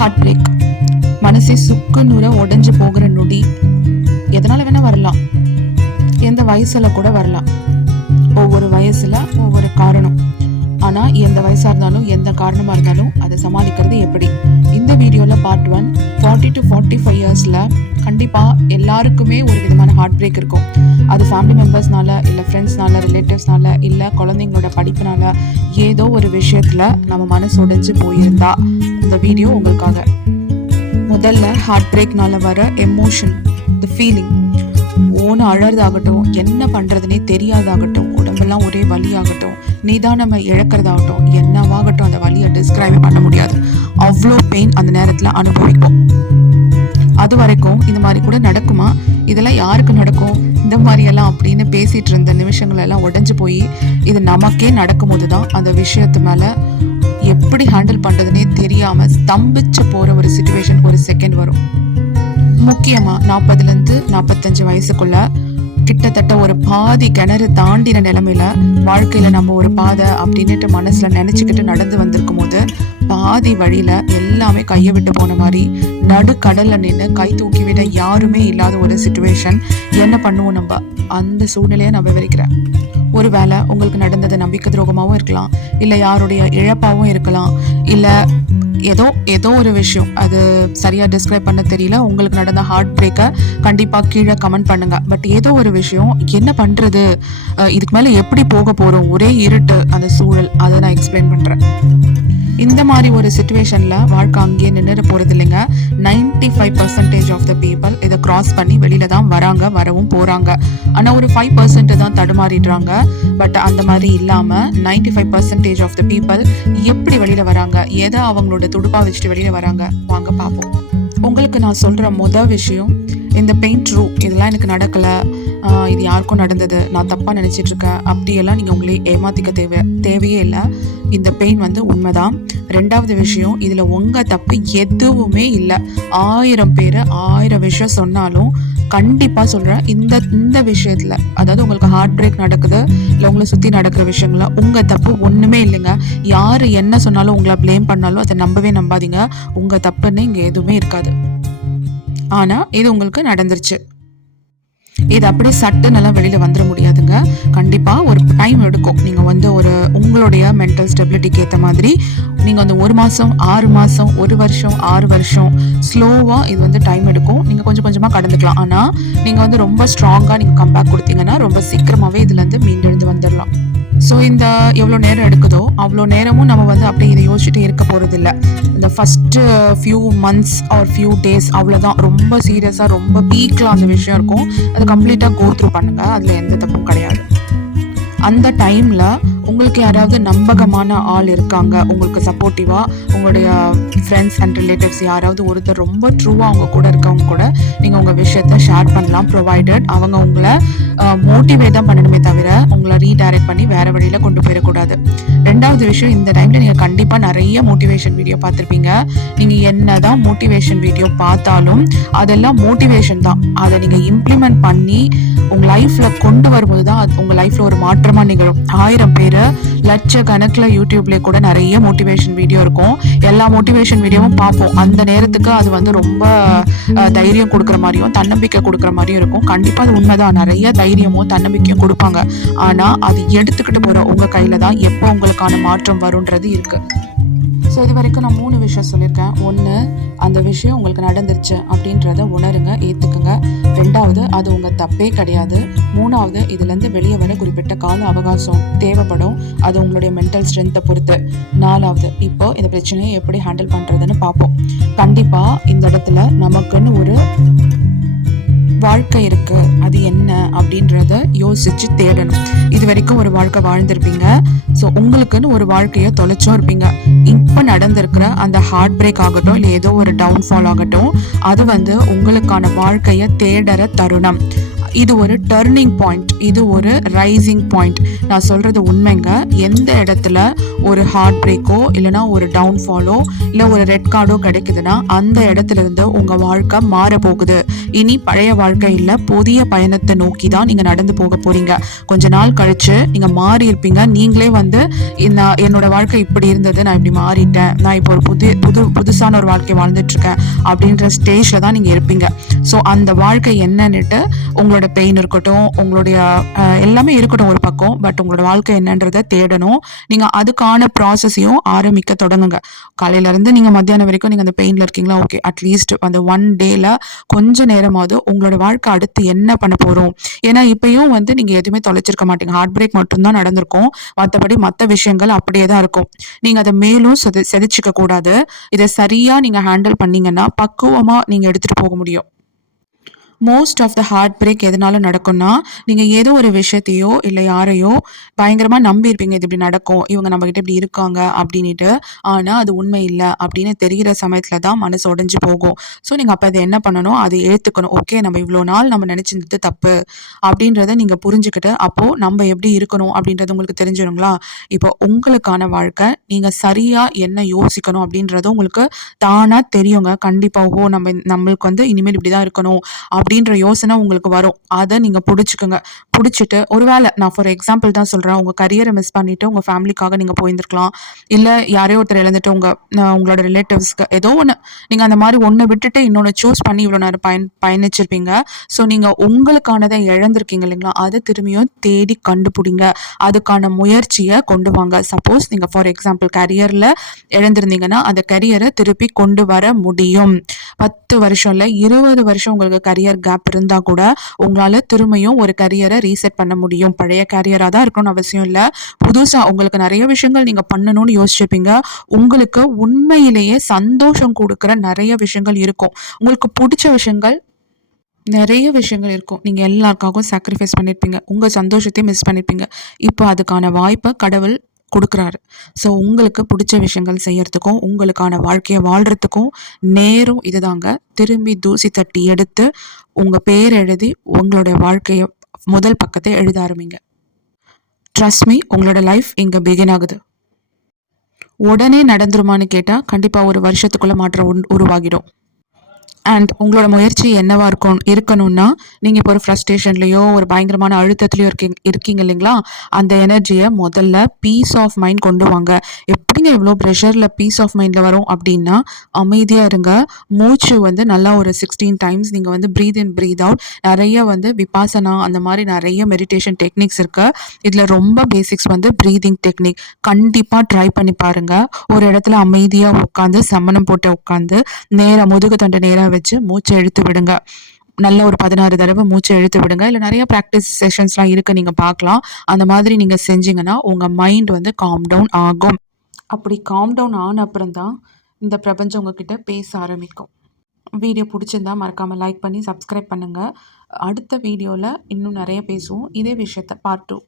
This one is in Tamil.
ஹார்ட் பிரேக், மனசே சுக்கு நூற உடஞ்சு போகிற நொடி எதனால வேணா வரலாம், எந்த வயசுல கூட வரலாம். ஒவ்வொரு வயசுல ஒவ்வொரு காரணம். ஆனா எந்த வயசா இருந்தாலும் எந்த காரணமா இருந்தாலும் அதை சமாளிக்கிறது எப்படி? இந்த வீடியோல பார்ட் 1, 40 to 45 இயர்ஸ்ல கண்டிப்பா எல்லாருக்குமே ஒரு விதமான ஹார்ட் பிரேக் இருக்கும். அது ஃபேமிலி மெம்பர்ஸ்னால, இல்லை ஃப்ரெண்ட்ஸ்னால, ரிலேட்டிவ்ஸ்னால, இல்லை குழந்தைங்களோட படிப்புனால, ஏதோ ஒரு விஷயத்துல நம்ம மனசு உடைஞ்சு போயிருந்தா இந்த வீடியோ உங்களுக்காக. முதல்ல ஹார்ட் பிரேக்னால வர எமோஷன், த ஃபீலிங். ஓன அழறதாகட்டும், என்ன பண்றதுனே தெரியாதாகட்டும், உடம்பெல்லாம் ஒரே வலியாகட்டும், நிதானமை இழக்கிறதாகட்டும், என்னவாகட்டும், அந்த வலியை டிஸ்கிரைப் பண்ண முடியாது. அவ்வளோ பெயின் அந்த நேரத்தில் அனுபவிக்கும். அது வரைக்கும் இந்த மாதிரி கூட நடக்குமா, இதெல்லாம் யாருக்கு நடக்கும், இந்த மாதிரியெல்லாம் அப்படின்னு பேசிட்டு இருந்த நிமிஷங்கள் எல்லாம் உடஞ்சு போய் இது நமக்கே நடக்கும் போது தான் அந்த விஷயத்து மேலே எப்படி ஹேண்டில் பண்ணுறதுனே தெரியாமல் ஸ்தம்பிச்சு போகிற ஒரு சிச்சுவேஷன் ஒரு செகண்ட் வரும். முக்கியமாக 40லேருந்து 45 வயசுக்குள்ள கிட்டத்தட்ட ஒரு பாதி கிணறு தாண்டின நிலைமையில வாழ்க்கையில நம்ம ஒரு பாதை அப்படின்னுட்டு மனசுல நினைச்சுக்கிட்டு நடந்து வந்திருக்கும் போது பாதி வழியில எல்லாமே கையை விட்டு போன மாதிரி நடுக்கடல்ல நின்று கை தூக்கி விட யாருமே இல்லாத ஒரு சிச்சுவேஷன். என்ன பண்ணுவோம் நம்ம? அந்த சூழ்நிலையை நான் விவரிக்கிறேன். ஒருவேளை உங்களுக்கு நடந்தது நம்பிக்கை துரோகமாகவும் இருக்கலாம், இல்லை யாருடைய இழப்பாகவும் இருக்கலாம், இல்லை ஏதோ ஒரு விஷயம், அது சரியா டிஸ்கிரைப் பண்ண தெரியல. உங்களுக்கு நடந்த ஹார்ட் பிரேக்கை கண்டிப்பாக கீழே கமெண்ட் பண்ணுங்க. பட் ஏதோ ஒரு விஷயம், என்ன பண்றது, இதுக்கு மேலே எப்படி போக போறோம், ஒரே இருட்டு அந்த சூழல், அதை நான் எக்ஸ்பிளைன் பண்றேன். இந்த மாதிரி ஒரு சிச்சுவேஷன்ல வாழ்க்கை அங்கேயே நின்று போறது இல்லைங்க. 95% ஆஃப் த பீப்புள் இதை கிராஸ் பண்ணி வெளியில தான் வராங்க, வரவும் போறாங்க. ஆனா ஒரு 5% தான் தடுமாறிடுறாங்க. பட் அந்த மாதிரி இல்லாம 95% ஆஃப் த பீப்புள் எப்படி வெளியில வராங்க, எதை அவங்களோட துடுப்பா வச்சுட்டு வெளியில வராங்க, வாங்க பார்ப்போம். உங்களுக்கு நான் சொல்ற முதல் விஷயம், இந்த பெயின் ட்ரூ, இதெல்லாம் எனக்கு நடக்கல, இது யாருக்கும் நடந்தது, நான் தப்பாக நினச்சிட்டு இருக்கேன், அப்படியெல்லாம் நீங்கள் உங்களே ஏமாத்திக்க தேவையே இல்லை. இந்த பெயின் வந்து உண்மைதான். ரெண்டாவது விஷயம், இதில் உங்கள் தப்பு எதுவுமே இல்லை. 1000 பேர் 1000 விஷயம் சொன்னாலும் கண்டிப்பாக சொல்கிறேன், இந்த விஷயத்தில், அதாவது உங்களுக்கு ஹார்ட் பிரேக் நடக்குது, இல்லை உங்களை சுற்றி நடக்கிற விஷயங்கள உங்கள் தப்பு ஒன்றுமே இல்லைங்க. யார் என்ன சொன்னாலும், உங்களை ப்ளேம் பண்ணாலும் அதை நம்பவே நம்பாதீங்க. உங்கள் தப்புன்னு இங்கே எதுவுமே இருக்காது. ஆனால் இது உங்களுக்கு நடந்துருச்சு. இது அப்படியே சட்டுன்னெல்லாம் வெளியில் வந்துட முடியாதுங்க. கண்டிப்பாக ஒரு டைம் எடுக்கும். நீங்கள் வந்து உங்களுடைய மென்டல் ஸ்டெபிலிட்டிக்கு ஏற்ற மாதிரி நீங்கள் வந்து 1 மாதம், 6 மாதம், 1 வருஷம், 6 வருஷம், ஸ்லோவாக இது வந்து டைம் எடுக்கும். நீங்கள் கொஞ்சம் கொஞ்சமாக கடந்துக்கலாம். ஆனால் நீங்கள் வந்து ரொம்ப ஸ்ட்ராங்காக நீங்கள் கம்பேக் கொடுத்தீங்கன்னா ரொம்ப சீக்கிரமாகவே இதுலேருந்து மீண்டெழுந்து வந்துடலாம். ஸோ இந்த எவ்வளோ நேரம் எடுக்குதோ அவ்வளோ நேரமும் நம்ம வந்து அப்படியே இதை யோசிச்சுட்டு இருக்க போகிறது இல்லை. இந்த first few months or few days அவ்வளோதான், ரொம்ப சீரியஸாக ரொம்ப பீக்கில் அந்த விஷயம் இருக்கும். அதை கம்ப்ளீட்டாக கோ த்ரூ பண்ணுங்கள், அதில் எந்த தப்பும் கிடையாது. அந்த டைமில் உங்களுக்கு யாராவது நம்பகமான ஆள் இருக்காங்க, உங்களுக்கு சப்போர்ட்டிவாக, உங்களுடைய ஃப்ரெண்ட்ஸ் அண்ட் ரிலேட்டிவ்ஸ் யாராவது ஒருத்தர் ரொம்ப ட்ரூவாக அவங்க கூட இருக்கவங்க கூட நீங்கள் உங்கள் விஷயத்த ஷேர் பண்ணலாம், ப்ரொவைடட் அவங்க உங்களை மோட்டிவேட் தான் பண்ணணுமே தவிர உங்களை ரீடைரக்ட் பண்ணி வேறு வழியில் கொண்டு போயிடக்கூடாது. ரெண்டாவது விஷயம், இந்த டைமில் நீங்கள் கண்டிப்பாக நிறைய மோட்டிவேஷன் வீடியோ பார்த்துருப்பீங்க. நீங்கள் என்ன தான் மோட்டிவேஷன் வீடியோ பார்த்தாலும் அதெல்லாம் மோட்டிவேஷன் தான். அதை நீங்கள் இம்ப்ளிமெண்ட் பண்ணி உங்கள் லைஃப்பில் கொண்டு வரும்போது தான் அது உங்கள் லைஃப்பில் ஒரு மாற்றமாக நிகழும். 1000 பேர், லட்சக்கணக்கில் யூடியூப்லேயே கூட நிறைய மோட்டிவேஷன் வீடியோ இருக்கும். எல்லா மோட்டிவேஷன் வீடியோவும் பார்ப்போம். அந்த நேரத்துக்கு அது வந்து ரொம்ப தைரியம் கொடுக்குற மாதிரியும் தன்னம்பிக்கை கொடுக்குற மாதிரியும் இருக்கும். கண்டிப்பாக அது உண்மைதான், நிறைய தைரியமும் தன்னம்பிக்கையும் கொடுப்பாங்க. ஆனால் அது எடுத்துக்கிட்டு போகிற உங்கள் கையில் தான் எப்போ உங்களுக்கான மாற்றம் வரும்ன்றது இருக்குது. ஸோ இது வரைக்கும் நான் 3 விஷயம் சொல்லியிருக்கேன். 1, அந்த விஷயம் உங்களுக்கு நடந்துருச்சு அப்படின்றத உணருங்க, ஏற்றுக்குங்க. 2வது, அது உங்கள் தப்பே கிடையாது. 3வது, இதுலேருந்து வெளியே வர குறிப்பிட்ட கால அவகாசம் தேவைப்படும், அது உங்களுடைய மென்டல் ஸ்ட்ரென்த்தை பொறுத்து. 4வது, இப்போ இந்த பிரச்சனையை எப்படி ஹேண்டில் பண்ணுறதுன்னு பார்ப்போம். கண்டிப்பாக இந்த இடத்துல நமக்குன்னு ஒரு வாழ்க்கை இருக்கு, அது என்ன அப்படின்றத யோசிச்சு தேடணும். இது வரைக்கும் ஒரு வாழ்க்கை வாழ்ந்திருப்பீங்க. ஸோ உங்களுக்குன்னு ஒரு வாழ்க்கையை தொலைச்சும் இருப்பீங்க. இப்போ நடந்திருக்கிற அந்த ஹார்ட் பிரேக் ஆகட்டும், இல்லை ஏதோ ஒரு டவுன்ஃபால் ஆகட்டும், அது வந்து உங்களுக்கான வாழ்க்கையை தேடுற தருணம். இது ஒரு டர்னிங் பாயிண்ட், இது ஒரு ரைசிங் பாயிண்ட். நான் சொல்றது உண்மைங்க. எந்த இடத்துல ஒரு ஹார்ட் பிரேக்கோ இல்லைனா ஒரு டவுன்ஃபாலோ இல்லை ஒரு ரெட் கார்டோ கிடைக்குதுன்னா அந்த இடத்துல இருந்து உங்க வாழ்க்கை மாற போகுது. இனி பழைய வாழ்க்கை இல்லை, புதிய பயணத்தை நோக்கி தான் நீங்க நடந்து போக போறீங்க. கொஞ்ச நாள் கழிச்சு நீங்க மாறி இருப்பீங்க. நீங்களே வந்து என்னோட வாழ்க்கை இப்படி இருந்தது, நான் இப்படி மாறிட்டேன், நான் இப்போ ஒரு புதுசான ஒரு வாழ்க்கை வாழ்ந்துட்டு இருக்கேன் அப்படின்ற ஸ்டேஜ்ல தான் நீங்க இருப்பீங்க. ஸோ அந்த வாழ்க்கை என்னன்னுட்டு உங்களோட பெயின் இருக்கட்டும், உங்களுடைய எல்லாமே இருக்கட்டும் ஒரு பக்கம், பட் உங்களோட வாழ்க்கை என்னன்றதை தேடணும். நீங்க அதுக்கான ப்ராசஸையும் ஆரம்பிக்க தொடங்குங்க. காலையில இருந்து நீங்க மத்தியானம் வரைக்கும் நீங்க அந்த பெயின்ல இருக்கீங்களா, ஓகே, அட்லீஸ்ட் அந்த ஒன் டேல கொஞ்ச நேரமாவது உங்களோட வாழ்க்கை அடுத்து என்ன பண்ண போறோம். ஏன்னா இப்பயும் வந்து நீங்க எதுவுமே தொலைச்சிருக்க மாட்டீங்க. ஹார்ட் பிரேக் மட்டும்தான் நடந்திருக்கும், மற்றபடி மற்ற விஷயங்கள் அப்படியே தான் இருக்கும். நீங்க அதை மேலும் செதிச்சுக்க கூடாது. இதை சரியா நீங்க ஹேண்டில் பண்ணீங்கன்னா பக்குவமா நீங்க எடுத்துட்டு போக முடியும். Most of the heartbreak எதனால நடக்கும்னா, நீங்க ஏதோ ஒரு விஷயத்தையோ இல்லை யாரையோ பயங்கரமா நம்பியிருப்பீங்க. இது இப்படி நடக்கும், இவங்க நம்மகிட்ட இப்படி இருக்காங்க அப்படின்னுட்டு. ஆனா அது உண்மை இல்லை அப்படின்னு தெரிகிற சமயத்துல தான் மனசு உடைஞ்சு போகும். ஸோ நீங்க அப்ப அதை என்ன பண்ணணும், அதை ஏத்துக்கணும். ஓகே, நம்ம இவ்வளோ நாள் நம்ம நினைச்சிருந்தது தப்பு அப்படின்றத நீங்க புரிஞ்சுக்கிட்டு, அப்போ நம்ம எப்படி இருக்கணும் அப்படின்றது உங்களுக்கு தெரிஞ்சிடுங்களா. இப்போ உங்களுக்கான வாழ்க்கை நீங்க சரியா என்ன யோசிக்கணும் அப்படின்றது உங்களுக்கு தானா தெரியுங்க. கண்டிப்பா ஓ நம்மளுக்கு வந்து இனிமேல் இப்படிதான் இருக்கணும் அப்படின்ற யோசனை உங்களுக்கு வரும். அதை நீங்க புடிச்சுக்குங்க. புடிச்சிட்டு ஒருவேளை நான் ஃபார் எக்ஸாம்பிள் தான் சொல்றேன், உங்க கரியரை மிஸ் பண்ணிட்டு உங்க ஃபேமிலிக்காக நீங்க போயிருந்திருக்கலாம். இல்ல யாரையோ ஒருத்தர் இழந்துட்டு உங்களோட ரிலேட்டிவ்ஸ்க்கு ஏதோ ஒண்ணு நீங்க அந்த மாதிரி ஒண்ணு விட்டுட்டு இன்னொன்னு சூஸ் பண்ணி இவ்வளவு நேரம் பயணிச்சிருப்பீங்க. ஸோ நீங்க உங்களுக்கானதை இழந்திருக்கீங்க இல்லைங்களா, அதை திரும்பியும் தேடி கண்டுபிடிங்க. அதுக்கான முயற்சியை கொண்டு வாங்க. சப்போஸ் நீங்க ஃபார் எக்ஸாம்பிள் கரியர்ல இழந்திருந்தீங்கன்னா அந்த கரியரை திருப்பி கொண்டு வர முடியும். 10 வருஷம் இல்ல 20 வருஷம் உங்களுக்கு கரியர் கேப் இருந்தா கூட உங்களால திரும்பியும் ஒரு கரியரை ரீசெட் பண்ண முடியும். பழைய கரியரா தான் இருக்கணும்னு அவசியம் இல்ல. புதுசா உங்களுக்கு நிறைய விஷயங்கள் நீங்க பண்ணணும்னு யோசிச்சிருப்பீங்க. உங்களுக்கு உண்மையிலேயே சந்தோஷம் கொடுக்கிற நிறைய விஷயங்கள் இருக்கும். உங்களுக்கு பிடிச்ச விஷயங்கள் நிறைய விஷயங்கள் இருக்கும். நீங்க எல்லாருக்காகவும் சாக்ரிஃபைஸ் பண்ணிருப்பீங்க. உங்க சந்தோஷத்தையும் மிஸ் பண்ணிருப்பீங்க. இப்போ அதுக்கான வாய்ப்பை கடவுள் கொடுக்குறாரு. ஸோ உங்களுக்கு பிடிச்ச விஷயங்கள் செய்யறதுக்கும் உங்களுக்கான வாழ்க்கையை வாழ்றதுக்கும் நேரம் இதுதாங்க. திரும்பி தூசி தட்டி எடுத்து உங்க பேர் எழுதி உங்களுடைய வாழ்க்கைய முதல் பக்கத்தை எழுத ஆரம்பிங்க. ட்ரஸ்ட் மீ, உங்களோட லைஃப் இங்க பிகின் ஆகுது. உடனே நடந்துருமான்னு கேட்டா கண்டிப்பா ஒரு வருஷத்துக்குள்ள மாற்றம் உருவாகிடும். அண்ட் உங்களோட முயற்சி என்னவா இருக்கணும்னா, நீங்க இப்போ ஒரு ஃப்ரஸ்ட்ரேஷன்லயோ ஒரு பயங்கரமான அழுத்தத்திலயோ இருக்கீங்க இல்லைங்களா, அந்த எனர்ஜியை முதல்ல பீஸ் ஆஃப் மைண்ட் கொண்டு வாங்க. எப்படிங்க இவ்வளோ ப்ரெஷர்ல பீஸ் ஆஃப் மைண்ட்ல வரும் அப்படின்னா, அமைதியா இருங்க. மூச்சு வந்து நல்லா ஒரு 16 டைம்ஸ் நீங்க வந்து பிரீத் இன் பிரீத் அவுட். நிறைய வந்து விபாசனா அந்த மாதிரி நிறைய மெடிடேஷன் டெக்னிக்ஸ் இருக்கு. இதுல ரொம்ப பேசிக்ஸ் வந்து பிரீதிங் டெக்னிக். கண்டிப்பா ட்ரை பண்ணி பாருங்க. ஒரு இடத்துல அமைதியா உட்காந்து சமணம் போட்டு உட்காந்து முதுகு தண்டு நேரா வச்சு மூச்சை இழுத்து விடுங்க. நல்ல ஒரு 16 தடவை மூச்சை இழுத்து விடுங்க. இல்லை நிறைய ப்ராக்டிஸ் செஷன்ஸ்லாம் இருக்கு, நீங்க பார்க்கலாம். அந்த மாதிரி நீங்க செஞ்சீங்கன்னா உங்க மைண்ட் வந்து காம் டவுன் ஆகும். அப்படி காம் டவுன் ஆன அப்புறம் தான் இந்த பிரபஞ்சம் உங்ககிட்ட பேச ஆரம்பிக்கும். வீடியோ பிடிச்சிருந்தா மறக்காம லைக் பண்ணி சப்ஸ்கிரைப் பண்ணுங்க. அடுத்த வீடியோவில் இன்னும் நிறைய பேசுவோம் இதே விஷயத்த பார்ட் 2.